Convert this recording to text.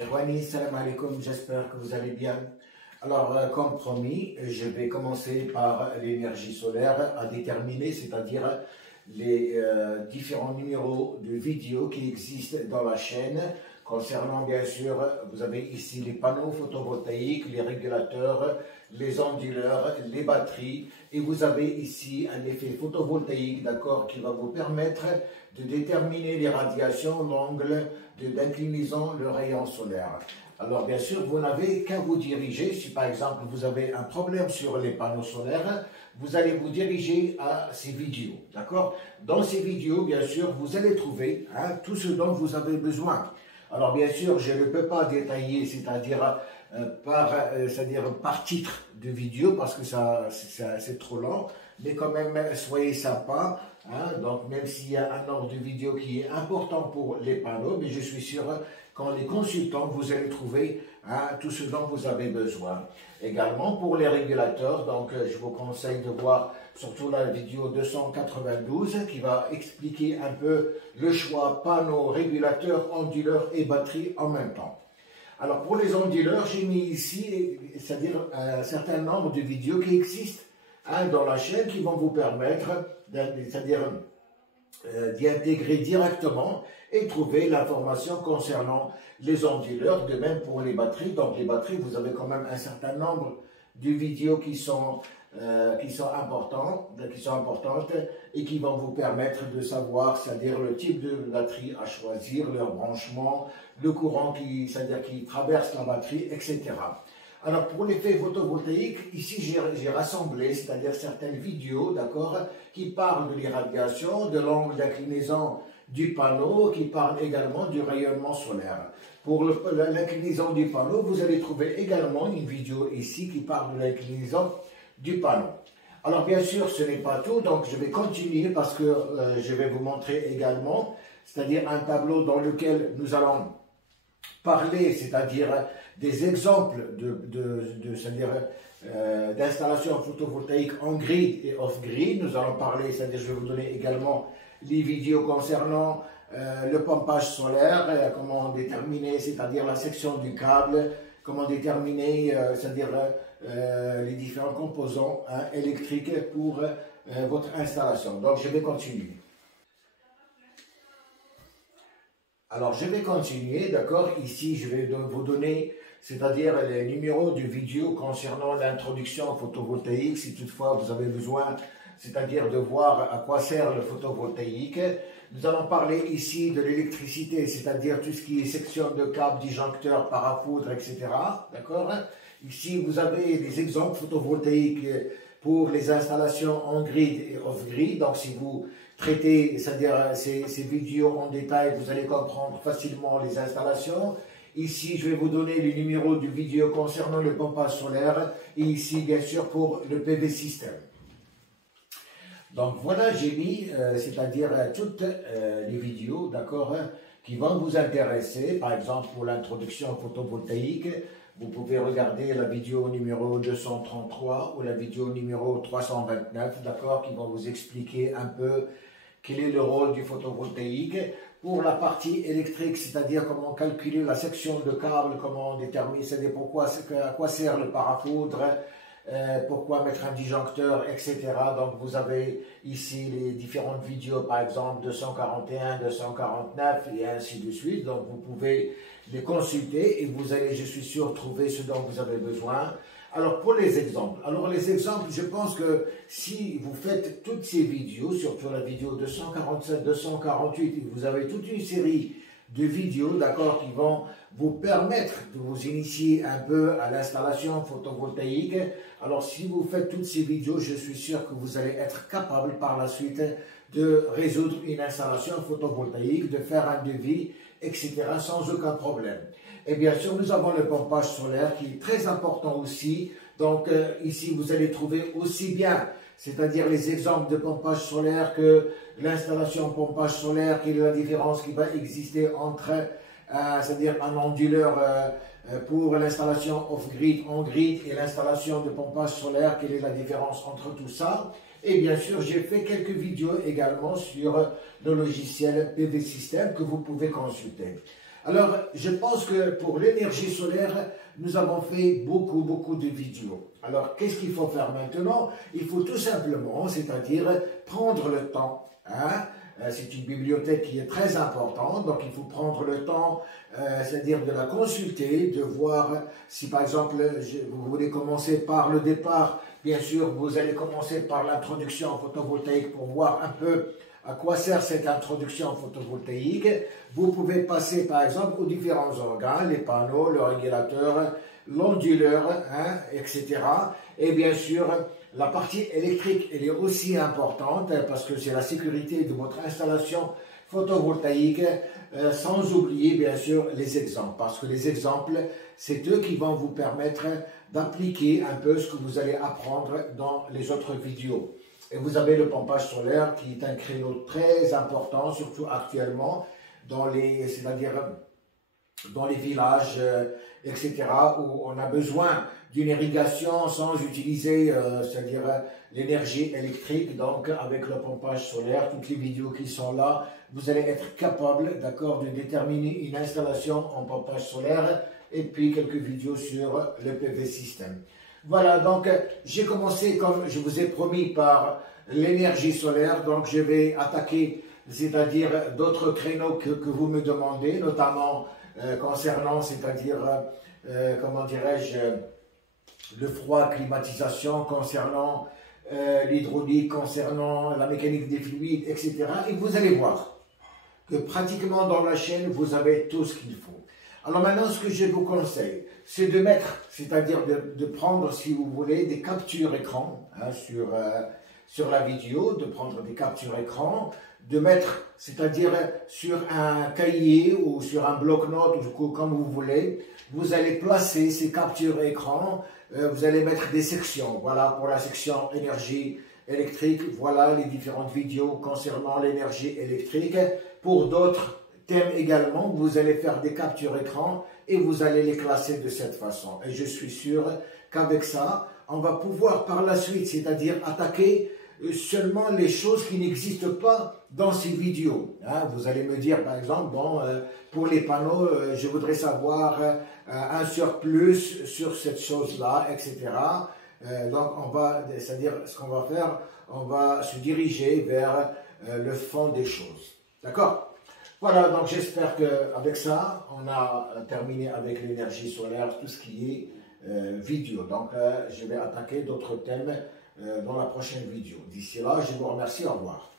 Erwani, salam alaikum, j'espère que vous allez bien. Alors, comme promis, je vais commencer par l'énergie solaire à déterminer, c'est-à-dire les différents numéros de vidéos qui existent dans la chaîne. Concernant, bien sûr, vous avez ici les panneaux photovoltaïques, les régulateurs, les onduleurs, les batteries. Et vous avez ici un effet photovoltaïque, d'accord, qui va vous permettre de déterminer les radiations, l'angle d'inclinaison, le rayon solaire. Alors, bien sûr, vous n'avez qu'à vous diriger. Si, par exemple, vous avez un problème sur les panneaux solaires, vous allez vous diriger à ces vidéos, d'accord? Dans ces vidéos, bien sûr, vous allez trouver tout ce dont vous avez besoin. Alors, bien sûr, je ne peux pas détailler, c'est-à-dire par titre de vidéo, parce que c'est trop long, mais quand même, soyez sympa. Donc, même s'il y a un ordre de vidéo qui est important pour les panneaux, mais je suis sûr qu'en les consultant, vous allez trouver tout ce dont vous avez besoin. Également, pour les régulateurs, donc je vous conseille de voir surtout la vidéo 292 qui va expliquer un peu le choix panneaux, régulateurs, onduleurs et batterie en même temps. Alors, pour les onduleurs, j'ai mis ici, c'est-à-dire un certain nombre de vidéos qui existent dans la chaîne qui vont vous permettre, c'est-à-dire d'y intégrer directement et trouver l'information concernant les onduleurs, de même pour les batteries. Donc les batteries, vous avez quand même un certain nombre de vidéos qui sont importantes et qui vont vous permettre de savoir, c'est-à-dire le type de batterie à choisir, leur branchement, le courant qui traverse la batterie, etc. Alors, pour l'effet photovoltaïque, ici, j'ai rassemblé, c'est-à-dire certaines vidéos, d'accord, qui parlent de l'irradiation, de l'angle d'inclinaison du panneau, qui parlent également du rayonnement solaire. Pour l'inclinaison du panneau, vous allez trouver également une vidéo ici qui parle de l'inclinaison du panneau. Alors, bien sûr, ce n'est pas tout, donc je vais continuer parce que je vais vous montrer également, c'est-à-dire un tableau dans lequel nous allons parler, c'est-à-dire des exemples d'installations photovoltaïques en grid et off-grid. Nous allons parler, c'est-à-dire je vais vous donner également les vidéos concernant le pompage solaire, comment déterminer, c'est-à-dire la section du câble, comment déterminer, les différents composants électriques pour votre installation. Donc je vais continuer. Alors, je vais continuer, d'accord? Ici, je vais vous donner, c'est-à-dire les numéros de vidéo concernant l'introduction photovoltaïque, si toutefois vous avez besoin, c'est-à-dire de voir à quoi sert le photovoltaïque. Nous allons parler ici de l'électricité, c'est-à-dire tout ce qui est section de câbles, disjoncteurs, parafoudres, etc. D'accord? Ici, vous avez des exemples photovoltaïques pour les installations en grid et off-grid. Donc, si vous traitez, c'est-à-dire ces vidéos en détail, vous allez comprendre facilement les installations. Ici, je vais vous donner les numéros de vidéos concernant le pompage solaire et ici, bien sûr, pour le PV système. Donc, voilà, j'ai mis, c'est-à-dire toutes les vidéos, d'accord, qui vont vous intéresser. Par exemple, pour l'introduction photovoltaïque, vous pouvez regarder la vidéo numéro 233 ou la vidéo numéro 329, d'accord, qui vont vous expliquer un peu quel est le rôle du photovoltaïque. Pour la partie électrique, c'est-à-dire comment calculer la section de câble, comment déterminer, c'est-à-dire à quoi sert le parafoudre, pourquoi mettre un disjoncteur, etc. Donc vous avez ici les différentes vidéos, par exemple 241, 249 et ainsi de suite. Donc vous pouvez les consulter et vous allez, je suis sûr, trouver ce dont vous avez besoin. Alors pour les exemples, je pense que si vous faites toutes ces vidéos, surtout la vidéo 247, 248, vous avez toute une série de vidéos, d'accord, qui vont vous permettre de vous initier un peu à l'installation photovoltaïque. Alors si vous faites toutes ces vidéos, je suis sûr que vous allez être capable par la suite de résoudre une installation photovoltaïque, de faire un devis, etc. sans aucun problème. Et bien sûr, nous avons le pompage solaire qui est très important aussi. Donc ici, vous allez trouver aussi bien, c'est-à-dire les exemples de pompage solaire que l'installation pompage solaire, quelle est la différence qui va exister entre, c'est-à-dire un onduleur pour l'installation off-grid, on-grid et l'installation de pompage solaire, quelle est la différence entre tout ça. Et bien sûr, j'ai fait quelques vidéos également sur le logiciel PV System que vous pouvez consulter. Alors, je pense que pour l'énergie solaire, nous avons fait beaucoup de vidéos. Alors, qu'est-ce qu'il faut faire maintenant? Il faut tout simplement, c'est-à-dire prendre le temps. Hein? C'est une bibliothèque qui est très importante, donc il faut prendre le temps, c'est-à-dire de la consulter, de voir si par exemple vous voulez commencer par le départ. Bien sûr, vous allez commencer par l'introduction en photovoltaïque pour voir un peu à quoi sert cette introduction photovoltaïque. Vous pouvez passer par exemple aux différents organes, les panneaux, le régulateur, l'onduleur, hein, etc. Et bien sûr, la partie électrique, elle est aussi importante parce que c'est la sécurité de votre installation photovoltaïque, sans oublier bien sûr les exemples, parce que les exemples, c'est eux qui vont vous permettre d'appliquer un peu ce que vous allez apprendre dans les autres vidéos. Et vous avez le pompage solaire qui est un créneau très important, surtout actuellement, c'est-à-dire dans les villages, etc., où on a besoin d'une irrigation sans utiliser, c'est-à-dire l'énergie électrique. Donc, avec le pompage solaire, toutes les vidéos qui sont là, vous allez être capable, d'accord, de déterminer une installation en pompage solaire et puis quelques vidéos sur le PV système. Voilà, donc j'ai commencé, comme je vous ai promis, par l'énergie solaire. Donc, je vais attaquer, c'est-à-dire d'autres créneaux que vous me demandez, notamment concernant, c'est-à-dire, comment dirais-je, le froid, climatisation, concernant l'hydraulique, concernant la mécanique des fluides, etc. Et vous allez voir que pratiquement dans la chaîne, vous avez tout ce qu'il faut. Alors maintenant, ce que je vous conseille, c'est de mettre, c'est-à-dire de prendre, si vous voulez, des captures écran hein, sur la vidéo, de prendre des captures écran, de mettre, c'est-à-dire sur un cahier ou sur un bloc-notes ou comme vous voulez, vous allez placer ces captures écran, vous allez mettre des sections, voilà pour la section énergie électrique, voilà les différentes vidéos concernant l'énergie électrique. Pour d'autres thèmes également, vous allez faire des captures écran et vous allez les classer de cette façon. Et je suis sûr qu'avec ça, on va pouvoir par la suite, c'est-à-dire attaquer seulement les choses qui n'existent pas dans ces vidéos. Hein, vous allez me dire, par exemple, bon, pour les panneaux, je voudrais savoir un surplus sur cette chose-là, etc. Donc, c'est-à-dire, ce qu'on va faire, on va se diriger vers le fond des choses. D'accord? Voilà, donc j'espère qu'avec ça, on a terminé avec l'énergie solaire, tout ce qui est vidéo. Donc, je vais attaquer d'autres thèmes dans la prochaine vidéo. D'ici là, je vous remercie. Au revoir.